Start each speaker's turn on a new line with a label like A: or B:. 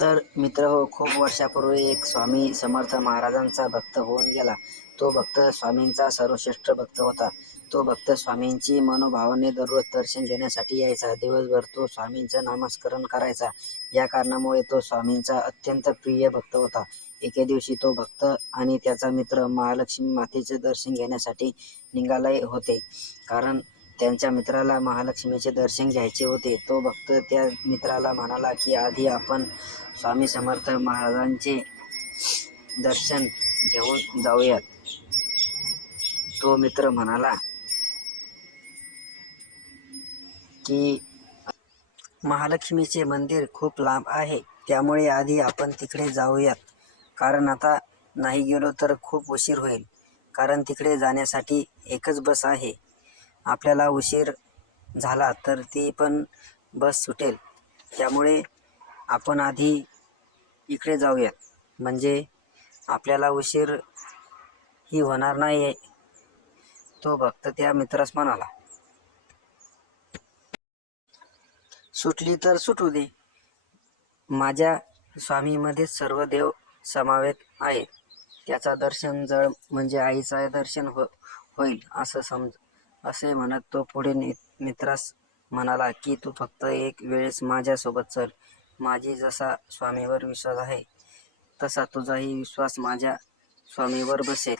A: तर मित्र हो खूप वर्षापूर्वी एक स्वामी समर्थ महाराजांचा भक्त होऊन गेला. तो भक्त स्वामींचा सर्वश्रेष्ठ भक्त होता. तो भक्त स्वामींची मनोभावाने दररोज दर्शन घेण्यासाठी यायचा. दिवसभर तो स्वामींचं नामस्मरण करायचा. या कारणामुळे तो स्वामींचा अत्यंत प्रिय भक्त होता. एके दिवशी तो भक्त आणि त्याचा मित्र महालक्ष्मी मातेचे दर्शन घेण्यासाठी निघाले होते. कारण त्यांच्या मित्राला महालक्ष्मीचे दर्शन घ्यायचे होते. तो भक्त त्या मित्राला म्हणाला की आधी आपण स्वामी समर्थ महाराजांचे दर्शन घेऊन जाऊयात. तो मित्र म्हणाला की महालक्ष्मीचे मंदिर खूप लांब आहे. त्यामुळे आधी आपण तिकडे जाऊयात. कारण आता नाही गेलो तर खूप उशीर होईल. कारण तिकडे जाण्यासाठी एकच बस आहे. आपल्याला उशीर झाला तर ती पण बस सुटेल. त्यामुळे आपण आधी इकडे जाऊयात. म्हणजे आपल्याला उशीर ही होणार नाही आहे तो भक्त त्या मित्रास म्हणाला सुटली तर सुटू दे. माझ्या स्वामीमध्येच सर्व देव समावेत आहे त्याचा दर्शन जळ म्हणजे आईचा दर्शन हो होईल असं समज असे म्हणत तो पुढे नि मित्रास म्हणाला की तू फक्त एक वेळेस माझ्यासोबत चल. माझी जसा स्वामीवर विश्वास आहे तसा तुझाही विश्वास माझ्या स्वामीवर बसेल.